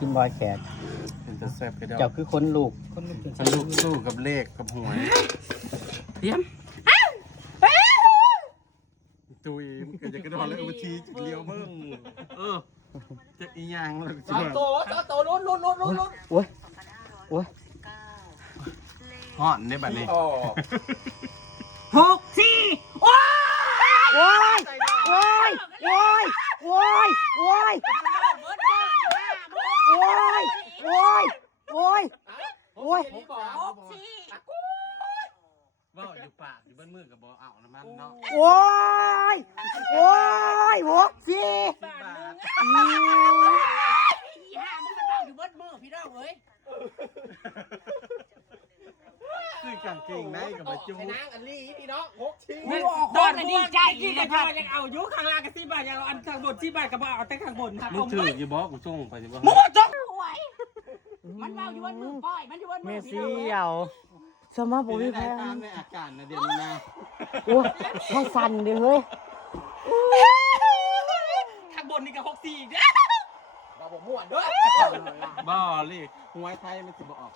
กินบอยแขก เป็นจะแซ่บไปเด้อ เจ้าคือคนลูก ฉันลูกสู้กับเลขกับหวยเตรียมตุยมันเกิดจะกระโดดแล้วอุทีเลี้ยวมึงจะอีหยังล่ะ จอโตลุ้น โอ้ยโอ้ย ห่อนในบัดนี้ โอ้ยโอ้ยโอ้ยโอ้ยโอ้ยโอ้ยโอ้ยโอ้ยโอ้ย ว่าอยู่ปากอยู่บ้านมือกับบ่เอาน้ำมันเนาะ โอ้ยโอ้ยหกสี่ บาท คือกางเกงในกับมาจู นางอันลี่พี่น้อง6 ที ตอนดีใจที่ได้พอยังเอายุข้างล่างกับ10 บาทยังเอาอันข้างบน10 บาทกับเอาแต่ข้างบน มึงถืออยู่บ่กูส่งไปสิบ่ มึงจบหวยมันเมาอยู่บนมือป้อยมันอยู่บนมื เม อ ซี่เอาสมาบุ มี รี ได้ แพ้ ตามในอากาศนะเดี๋ยวนี้นะ โอ้ยให้สั่นดิเฮ้ย ข้างบนนี่กับ64อีก เราบ่ม่วนด้วย บ่เลยหวยไทยมันสิบ่ออก